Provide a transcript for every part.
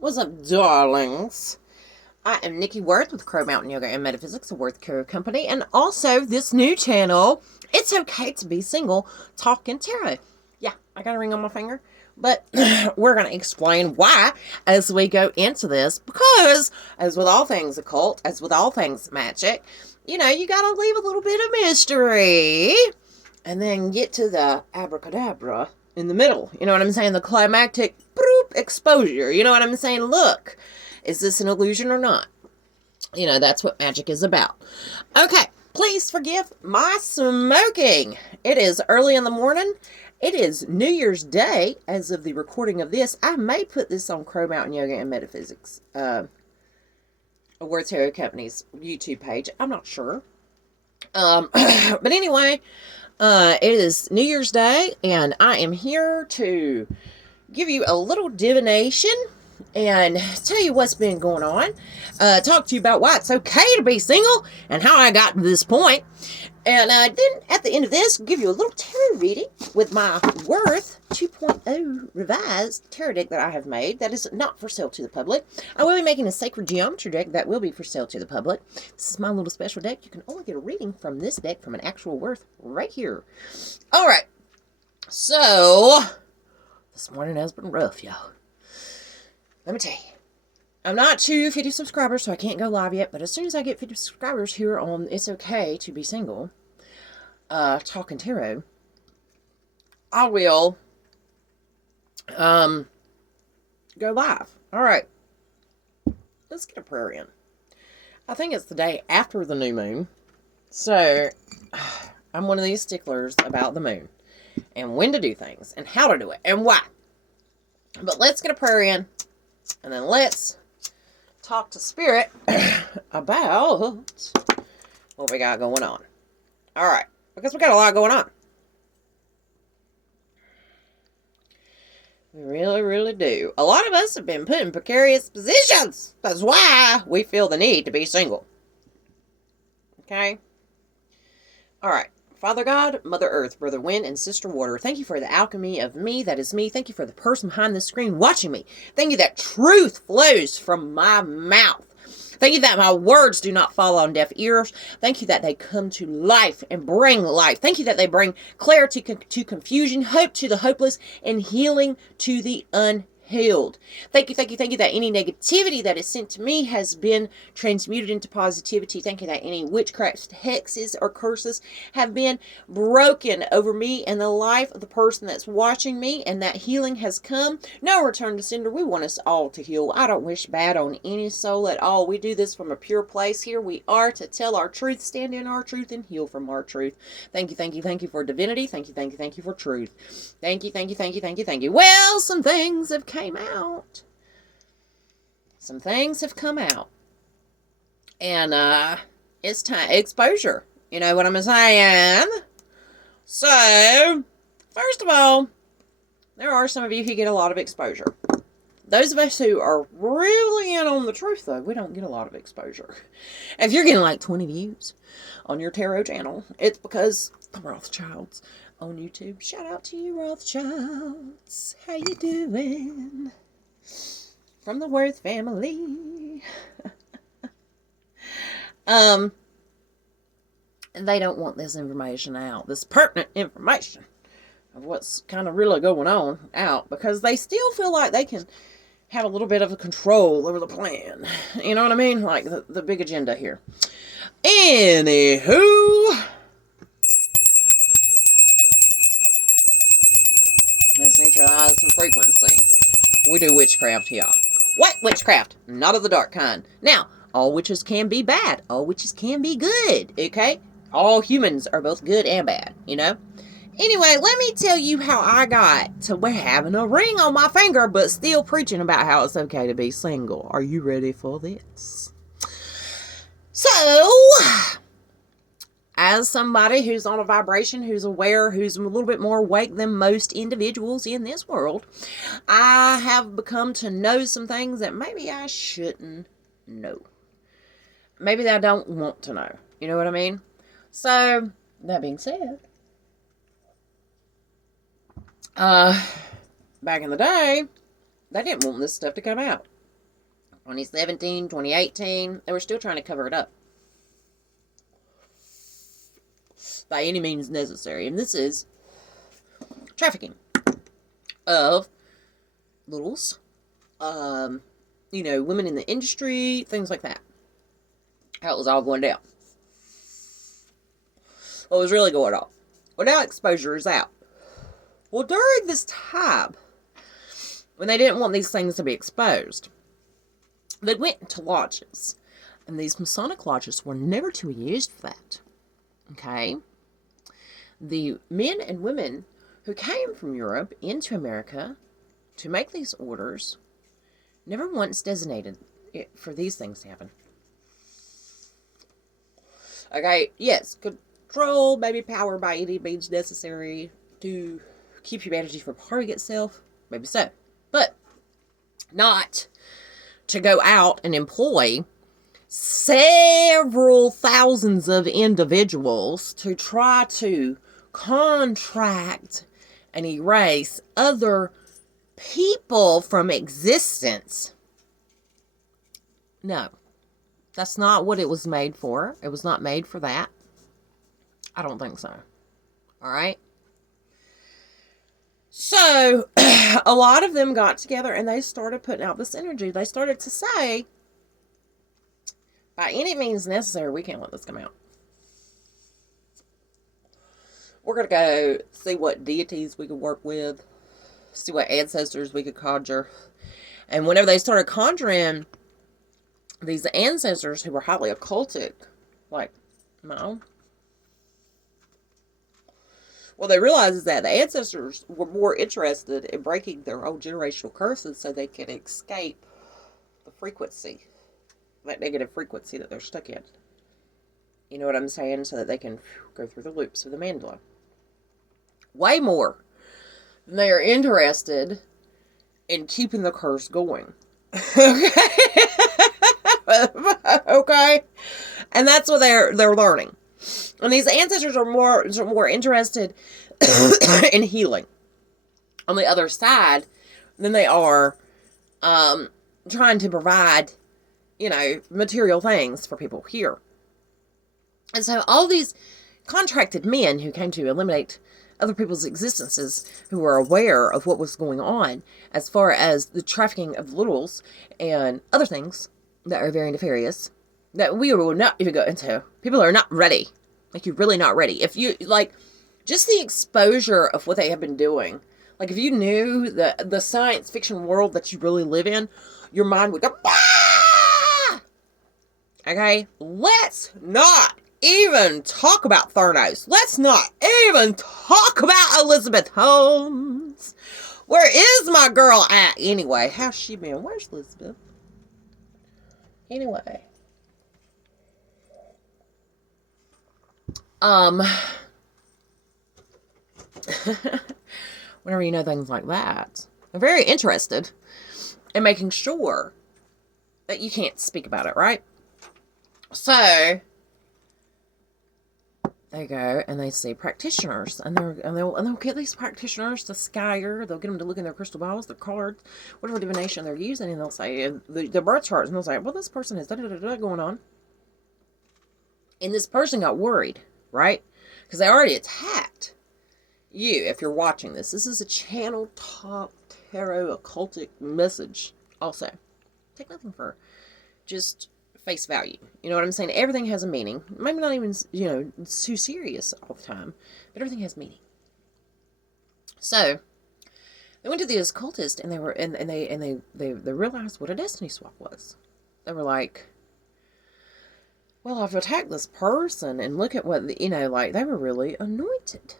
What's up, darlings? I am Nikki Worth with Crow Mountain Yoga and Metaphysics, a Worth Career Company, and also this new channel, It's Okay to Be Single, Talking Tarot. Yeah, I got a ring on my finger, but we're going to explain why as we go into this, because as with all things occult, as with all things magic, you got to leave a little bit of mystery and then get to the abracadabra in the middle. You know what I'm saying? The climactic exposure. You know what I'm saying? Look, is this an illusion or not? That's what magic is about. Okay, please forgive my smoking. It is early in the morning. It is New Year's Day as of the recording of this. I may put this on Crow Mountain Yoga and Metaphysics, Worth Tarot Company's YouTube page. I'm not sure. But anyway, it is New Year's Day, and I am here to give you a little divination and tell you what's been going on. Talk to you about why it's okay to be single and how I got to this point. And then at the end of this, give you a little tarot reading with my Worth 2.0 revised tarot deck that I have made that is not for sale to the public. I will be making a sacred geometry deck that will be for sale to the public. This is my little special deck. You can only get a reading from this deck from an actual Worth right here. All right. So, this morning has been rough, y'all. Let me tell you. I'm not to 50 subscribers, so I can't go live yet. But as soon as I get 50 subscribers here on It's Okay to Be Single, Talking Tarot, I will go live. All right. Let's get a prayer in. I think it's the day after the new moon. So, I'm one of these sticklers about the moon. And when to do things. And how to do it. And why. But let's get a prayer in. And then let's talk to Spirit about what we got going on. All right. Because we got a lot going on. We really, really do. A lot of us have been put in precarious positions. That's why we feel the need to be single. Okay? All right. Father God, Mother Earth, Brother Wind, and Sister Water, thank you for the alchemy of me that is me. Thank you for the person behind the screen watching me. Thank you that truth flows from my mouth. Thank you that my words do not fall on deaf ears. Thank you that they come to life and bring life. Thank you that they bring clarity to confusion, hope to the hopeless, and healing to the unhealed. Thank you that any negativity that is sent to me has been transmuted into positivity. Thank you that any witchcraft, hexes, or curses have been broken over me and the life of the person that's watching me, and that healing has come. No return to sender. We want us all to heal. I don't wish bad on any soul at all. We do this from a pure place. Here we are to tell our truth, stand in our truth, and heal from our truth. Thank you for divinity. Thank you for truth. Thank you. Well, some things have came out. Some things have come out. And it's time exposure. You know what I'm saying? So, first of all, there are some of you who get a lot of exposure. Those of us who are really in on the truth, though, we don't get a lot of exposure. If you're getting like 20 views on your tarot channel, it's because the Rothschilds on YouTube. Shout out to you, Rothschilds. How you doing? From the Worth family. They don't want this information out. This pertinent information of what's kind of really going on out, because they still feel like they can have a little bit of a control over the plan. You know what I mean? Like the big agenda here. Anywho, let's neutralize some frequency. We do witchcraft here. What witchcraft? Not of the dark kind. Now, all witches can be bad. All witches can be good. Okay? All humans are both good and bad. You know? Anyway, let me tell you how I got to having a ring on my finger, but still preaching about how it's okay to be single. Are you ready for this? So, as somebody who's on a vibration, who's aware, who's a little bit more awake than most individuals in this world, I have become to know some things that maybe I shouldn't know. Maybe that I don't want to know. You know what I mean? So, that being said, back in the day, they didn't want this stuff to come out. 2017, 2018, they were still trying to cover it up by any means necessary. And this is trafficking of littles, women in the industry, things like that. How it was all going down. What was really going on? Well, now exposure is out. Well, during this time, when they didn't want these things to be exposed, they went into lodges. And these Masonic lodges were never to be used for that. Okay? The men and women who came from Europe into America to make these orders never once designated it for these things to happen. Okay, yes, control, maybe power by any means necessary to keep humanity from harming itself, maybe so. But not to go out and employ several thousands of individuals to try to contract and erase other people from existence. No. That's not what it was made for. It was not made for that. I don't think so. All right? So, a lot of them got together and they started putting out this energy. They started to say, by any means necessary, we can't let this come out. We're going to go see what deities we could work with, see what ancestors we could conjure. And whenever they started conjuring these ancestors who were highly occultic, like my own, what they realized is that the ancestors were more interested in breaking their own generational curses so they could escape the frequency, that negative frequency that they're stuck in. You know what I'm saying? So that they can go through the loops of the mandala. Way more than they are interested in keeping the curse going. Okay? Okay? And that's what they're learning. And these ancestors are more interested in healing on the other side than they are trying to provide, material things for people here. And so all these contracted men who came to eliminate other people's existences, who were aware of what was going on as far as the trafficking of littles and other things that are very nefarious, that we will not even go into. People are not ready. Like, you're really not ready. If you, just the exposure of what they have been doing. Like, if you knew the science fiction world that you really live in, your mind would go, ah! Okay? Let's not even talk about Theranos. Let's not even talk about Elizabeth Holmes. Where is my girl at anyway? How's she been? Where's Elizabeth? Anyway. Whenever you know things like that, I'm very interested in making sure that you can't speak about it, right? So they go and they see practitioners, and they'll get these practitioners to scire. They'll get them to look in their crystal balls, their cards, whatever divination they're using, and they'll say the birth charts, and they'll say, well, this person has da-da-da-da going on, and this person got worried, right? Because they already attacked you. If you're watching this, this is a channel top tarot occultic message. Also, take nothing for just face value. You know what I'm saying? Everything has a meaning. Maybe not even, too serious all the time, but everything has meaning. So they went to the occultist, and they realized what a destiny swap was. They were like, well, I've attacked this person, and look at what, they were really anointed,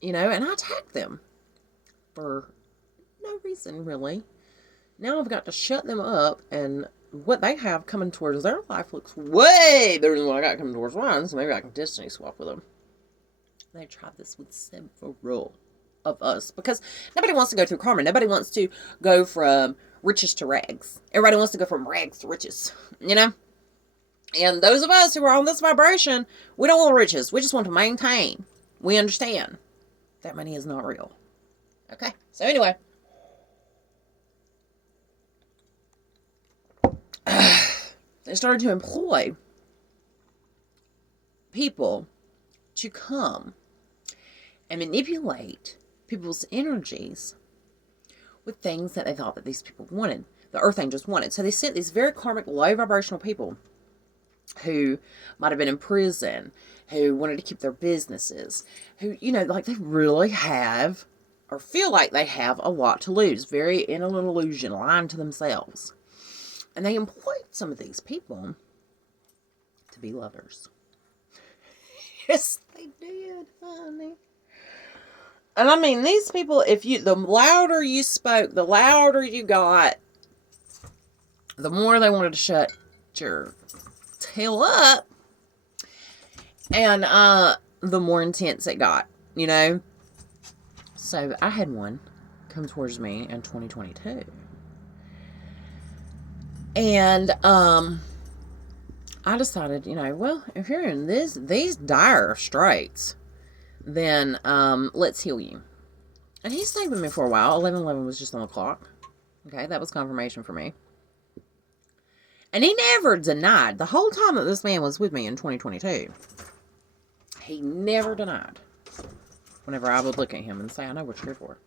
and I attacked them for no reason, really. Now I've got to shut them up, and what they have coming towards their life looks way better than what I got coming towards mine, so maybe I can destiny swap with them. They tried this with several of us, because nobody wants to go through karma. Nobody wants to go from riches to rags. Everybody wants to go from rags to riches, And those of us who are on this vibration, we don't want riches. We just want to maintain. We understand that money is not real. Okay? So anyway. It started to employ people to come and manipulate people's energies with things that they thought that these people wanted. The earth angels wanted. So they sent these very karmic, low vibrational people who might have been in prison, who wanted to keep their businesses, who, like they really have or feel like they have a lot to lose, very in an illusion, lying to themselves. And they employed some of these people to be lovers. Yes, they did, honey. And I mean, these people, the louder you spoke, the louder you got, the more they wanted to shut your tail up, and the more intense it got, So I had one come towards me in 2022. And I decided, well, if you're in these dire straits, then let's heal you. And he stayed with me for a while. 11:11 was just on the clock. Okay, that was confirmation for me. And he never denied, the whole time that this man was with me in 2022, he never denied whenever I would look at him and say, I know what you're here for.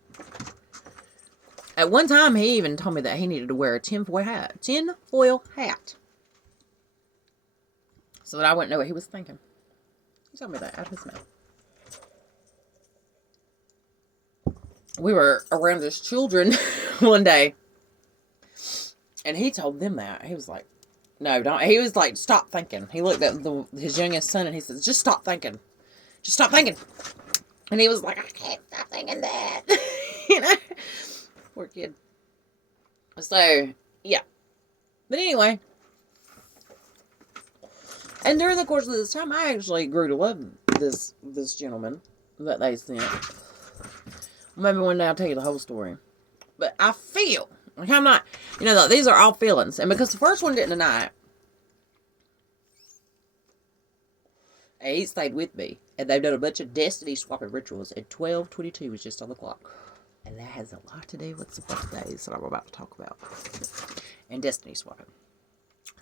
At one time, he even told me that he needed to wear a tinfoil hat. So that I wouldn't know what he was thinking. He told me that out of his mouth. We were around his children one day, and he told them that. He was like, no, don't. He was like, stop thinking. He looked at his youngest son, and he said, just stop thinking. Just stop thinking. And he was like, I can't stop thinking that. Poor kid. So, yeah. But anyway. And during the course of this time, I actually grew to love this gentleman that they sent. Maybe one day I'll tell you the whole story. But I feel like I'm not, these are all feelings. And because the first one didn't deny it, he stayed with me. And they've done a bunch of destiny swapping rituals. And 12/22 was just on the clock. And that has a lot to do with the birthdays that I'm about to talk about. And destiny swapping.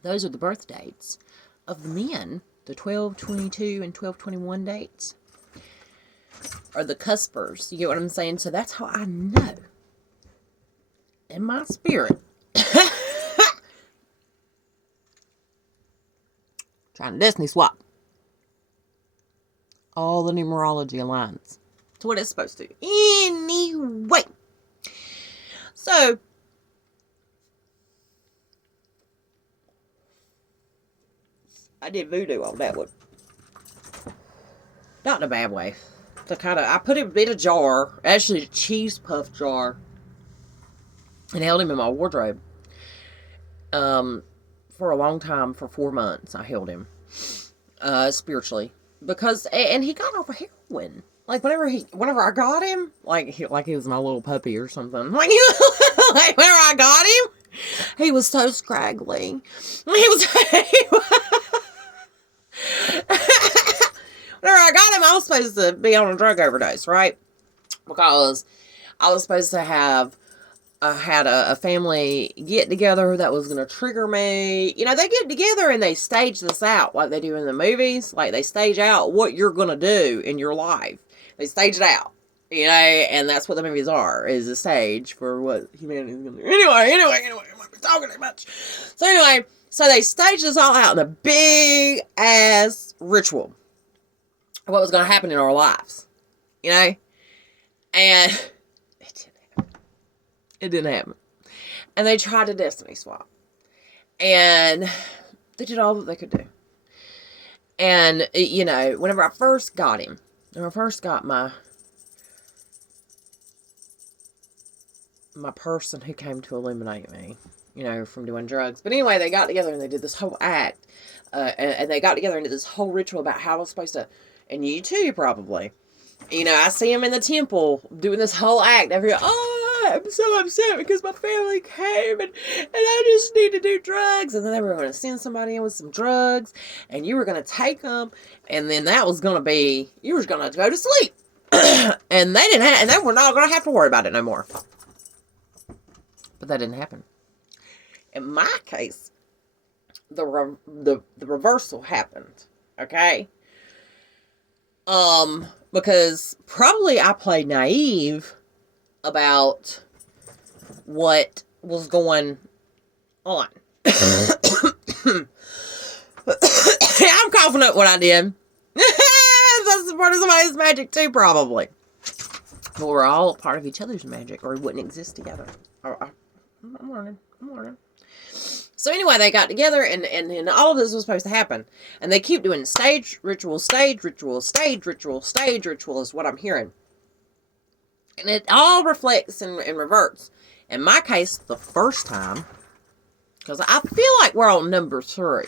Those are the birth dates of the men. The 12/22 and 12/21 dates are the cuspers. You get what I'm saying? So that's how I know in my spirit. Trying to destiny swap. All the numerology aligns to what it's supposed to. Anyway. So, I did voodoo on that one. Not in a bad way. I put him in a jar, actually a cheese puff jar, and held him in my wardrobe. For a long time, for 4 months, I held him, spiritually. Because, and he got off of heroin. Like, whenever I got him, like he was my little puppy or something. Like whenever I got him, he was so scraggly. Whenever I got him, I was supposed to be on a drug overdose, right? Because I was supposed to have had a family get together that was going to trigger me. They get together and they stage this out like they do in the movies. Like, they stage out what you're going to do in your life. They stage it out, and that's what the movies are, is a stage for what humanity is going to do. Anyway, I might be talking too much. So they staged this all out in a big ass ritual. What was going to happen in our lives, and it didn't happen. And they tried to destiny swap. And they did all that they could do. And, whenever I first got him, when I first got my person who came to illuminate me, from doing drugs. But anyway, they got together and they did this whole act. And they got together and did this whole ritual about how I was supposed to, and you too, probably. I see him in the temple doing this whole act. I'm so upset because my family came and I just need to do drugs. And then they were going to send somebody in with some drugs and you were going to take them. And then that was going to be, you were going to go to sleep. And they were not going to have to worry about it no more. But that didn't happen. In my case, the reversal happened. Okay? Because probably I played naive about what was going on. I'm coughing up what I did. That's part of somebody's magic too, probably. But we're all part of each other's magic, or we wouldn't exist together. I'm learning. So anyway, they got together, and all of this was supposed to happen. And they keep doing stage ritual, stage ritual, stage ritual, stage ritual is what I'm hearing. And it all reflects and reverts. In my case, the first time, because I feel like we're on number 3.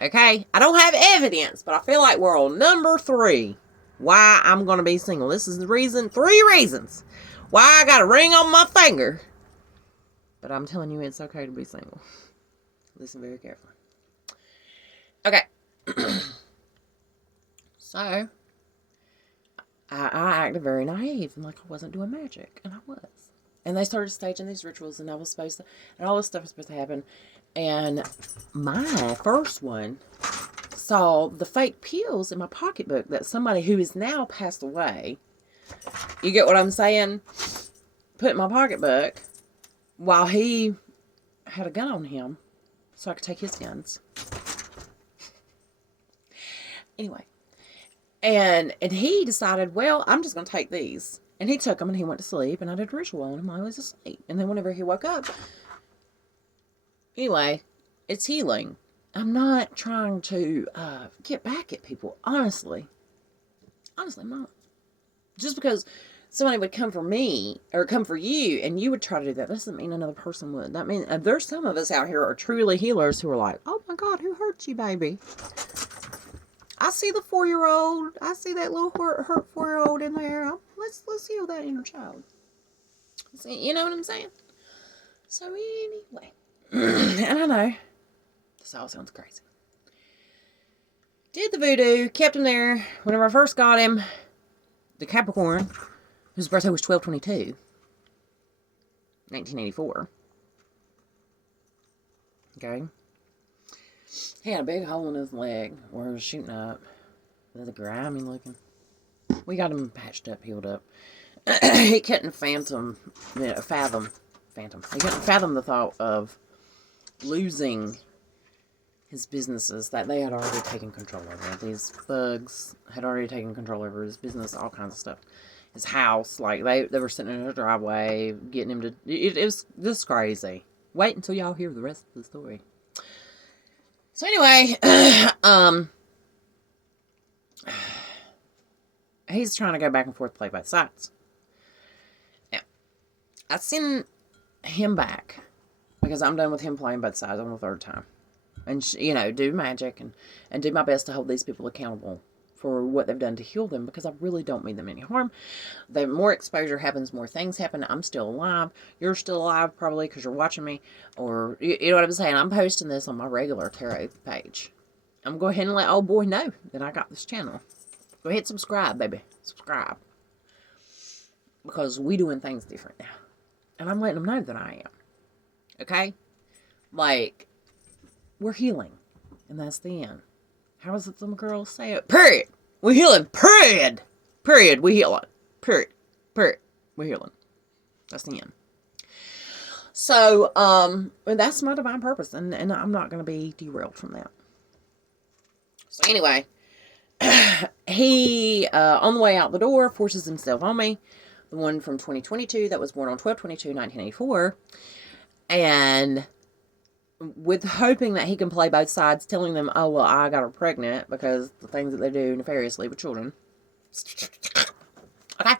Okay? I don't have evidence, but I feel like we're on number 3. Why I'm going to be single. This is the reason, 3 reasons why I got a ring on my finger. But I'm telling you, it's okay to be single. Listen very carefully. Okay. So, I acted very naive and like I wasn't doing magic. And I was. And they started staging these rituals, and I was supposed to, and all this stuff was supposed to happen. And my first one saw the fake pills in my pocketbook that somebody who is now passed away, you get what I'm saying, put in my pocketbook while he had a gun on him so I could take his guns. Anyway. And he decided, well, I'm just going to take these. And he took them and he went to sleep, and I did a ritual on him while he was asleep. And then whenever he woke up, anyway, it's healing. I'm not trying to get back at people, honestly. Honestly, I'm not. Just because somebody would come for me or come for you and you would try to do that doesn't mean another person would. That means there's some of us out here who are truly healers who are like, oh my God, who hurt you, baby? I see the 4-year-old. I see that little hurt 4-year-old in there. Let's heal that inner child. See, you know what I'm saying? So anyway, and I know this all sounds crazy. Did the voodoo, kept him there. Whenever I first got him, the Capricorn, whose birthday was 12/22, 1984. Okay. He had a big hole in his leg where it was shooting up. It was grimy looking. We got him patched up, healed up. He couldn't fathom the thought of losing his businesses that they had already taken control over. These thugs had already taken control over his business, all kinds of stuff. His house, like they were sitting in his driveway, getting him to. It was just crazy. Wait until y'all hear the rest of the story. So anyway, he's trying to go back and forth, play both sides. Now, I send him back because I'm done with him playing both sides on the 3rd time. And, do magic and do my best to hold these people accountable for what they've done to heal them, because I really don't mean them any harm. The more exposure happens, more things happen. I'm still alive. You're still alive probably because you're watching me, or you know what I'm saying. I'm posting this on my regular tarot page. I'm going to go ahead and let old boy know that I got this channel. Go ahead and subscribe, baby. Subscribe. Because we doing things different now. And I'm letting them know that I am. Okay? Like, we're healing. And that's the end. How is it some girls say it? Period. We're healing. Period. Period. We healing. Period. Period. We're healing. That's the end. So, that's my divine purpose. And I'm not going to be derailed from that. So anyway, he, on the way out the door, forces himself on me. The one from 2022 that was born on 12/22/1984. And with hoping that he can play both sides, telling them, oh, well, I got her pregnant because the things that they do nefariously with children. Okay.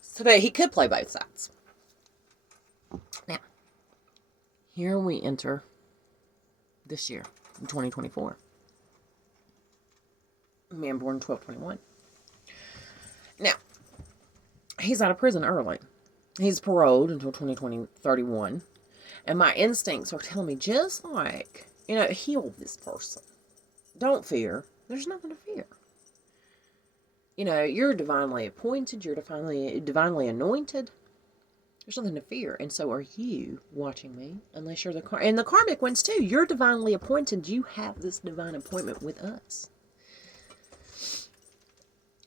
So that he could play both sides. Now, here we enter this year, in 2024. Man born 12/21. Now, he's out of prison early. He's paroled until 2031. And my instincts are telling me, just like, heal this person. Don't fear. There's nothing to fear. You're divinely appointed. You're divinely anointed. There's nothing to fear, and so are you watching me, unless you're and the karmic ones too. You're divinely appointed. You have this divine appointment with us.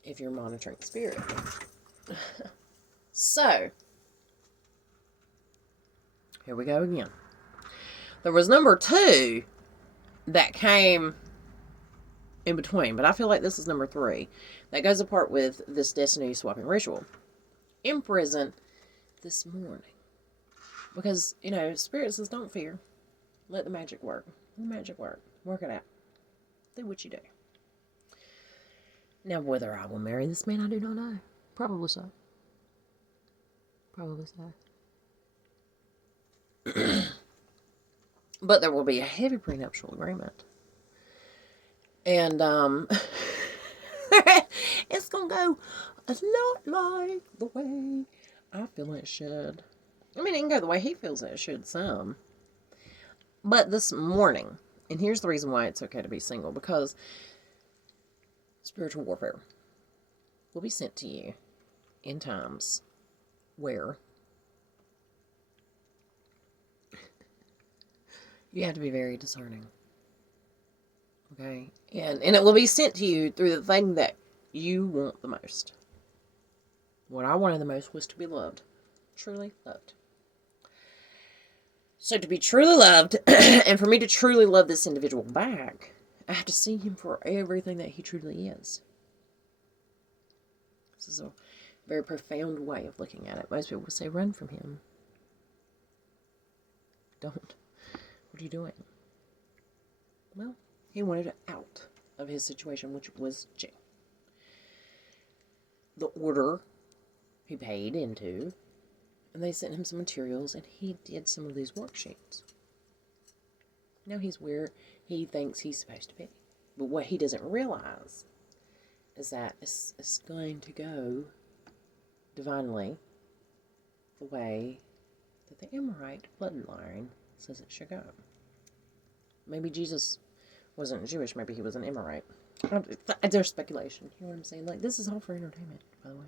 If you're monitoring spirit. So, here we go again. There was number 2 that came in between, but I feel like this is number 3 that goes apart with this destiny swapping ritual. In prison this morning. Because, you know, Spirit says don't fear. Let the magic work. Let the magic work. Work it out. Do what you do. Now, whether I will marry this man, I do not know. Probably so. Probably so. But there will be a heavy prenuptial agreement. And, it's going to go a lot like the way I feel it should. I mean, it can go the way he feels it should some. But this morning, and here's the reason why it's okay to be single, because spiritual warfare will be sent to you in times where you have to be very discerning. Okay? And it will be sent to you through the thing that you want the most. What I wanted the most was to be loved. Truly loved. So to be truly loved, and for me to truly love this individual back, I have to see him for everything that he truly is. This is a very profound way of looking at it. Most people would say, run from him. Don't. What are you doing? Well, he wanted out of his situation, which was jail. The order he paid into, and they sent him some materials, and he did some of these worksheets. Now he's where he thinks he's supposed to be. But what he doesn't realize is that it's going to go divinely the way that the Amorite bloodline says it should go. Maybe Jesus wasn't Jewish, maybe he was an Amorite. There's speculation, you know what I'm saying? Like, this is all for entertainment, by the way.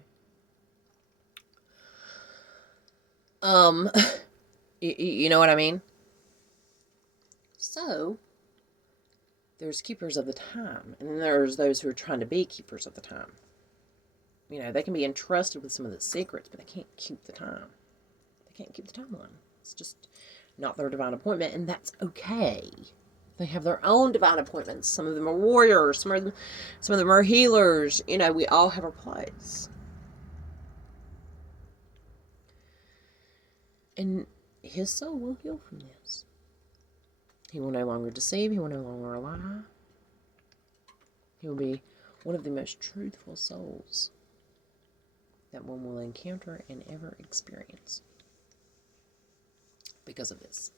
You know what I mean? So, there's keepers of the time, and then there's those who are trying to be keepers of the time. You know, they can be entrusted with some of the secrets, but they can't keep the time. They can't keep the timeline. It's just not their divine appointment, and that's okay. They have their own divine appointments. Some of them are warriors, some of them are healers. You know, we all have our place. And his soul will heal from this. He will no longer deceive. He will no longer lie. He will be one of the most truthful souls that one will encounter and ever experience because of this.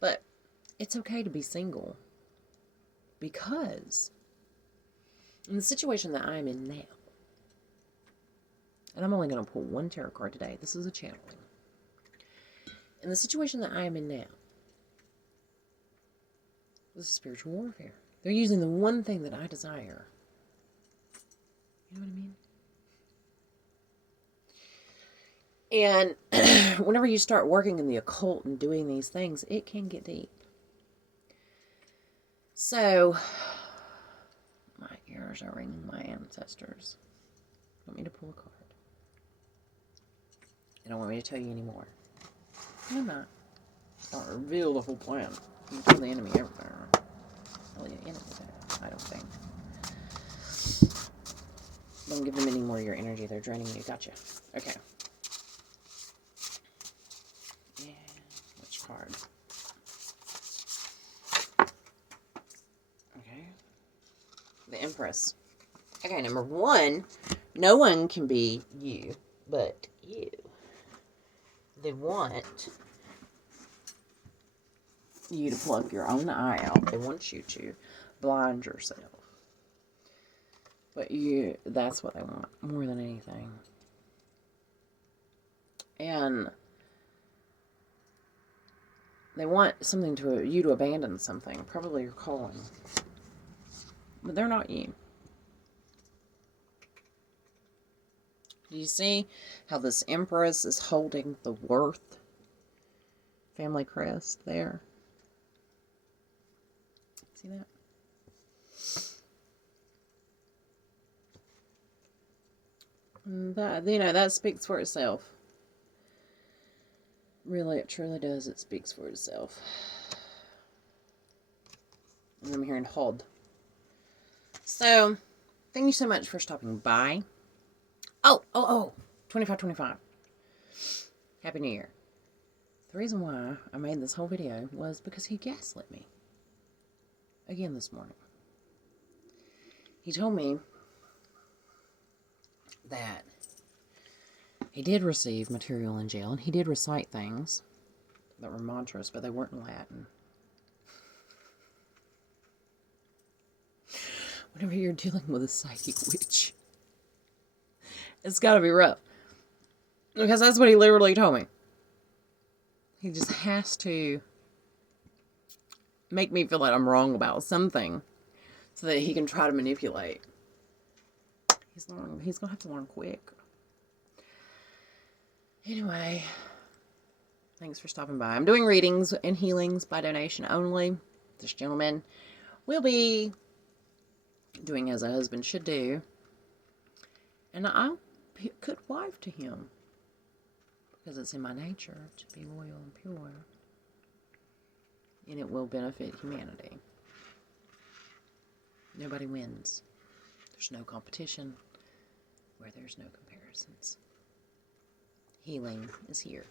But it's okay to be single, because in the situation that I'm in now, and I'm only going to pull one tarot card today. This is a channeling. In the situation that I am in now, this is spiritual warfare. They're using the one thing that I desire. You know what I mean? And whenever you start working in the occult and doing these things, it can get deep. So, my ears are ringing my ancestors. Want me to pull a card? They don't want me to tell you anymore. I'm not. Don't reveal the whole plan. You tell the enemy everything. Tell the enemy that, I don't think. Don't give them any more of your energy. They're draining you. Gotcha. Okay. And which card? Okay. The Empress. Okay, number 1. No one can be you but you. They want you to plug your own eye out. They want you to blind yourself. But that's what they want more than anything. And they want you to abandon something, probably your calling. But they're not you. Do you see how this Empress is holding the Worth family crest there? See that? And that, you know, that speaks for itself. Really, it truly does. It speaks for itself. And I'm hearing hold. So, thank you so much for stopping by. Oh, 2525. Happy New Year. The reason why I made this whole video was because he gaslit me. Again this morning. He told me that he did receive material in jail, and he did recite things that were mantras, but they weren't in Latin. Whenever you're dealing with a psychic witch, it's got to be rough. Because that's what he literally told me. He just has to make me feel like I'm wrong about something so that he can try to manipulate. He's going to have to learn quick. Anyway, thanks for stopping by. I'm doing readings and healings by donation only. This gentleman will be doing as a husband should do. And I'll be a good wife to him. Because it's in my nature to be loyal and pure. And it will benefit humanity. Nobody wins. There's no competition where there's no comparisons. Healing is here.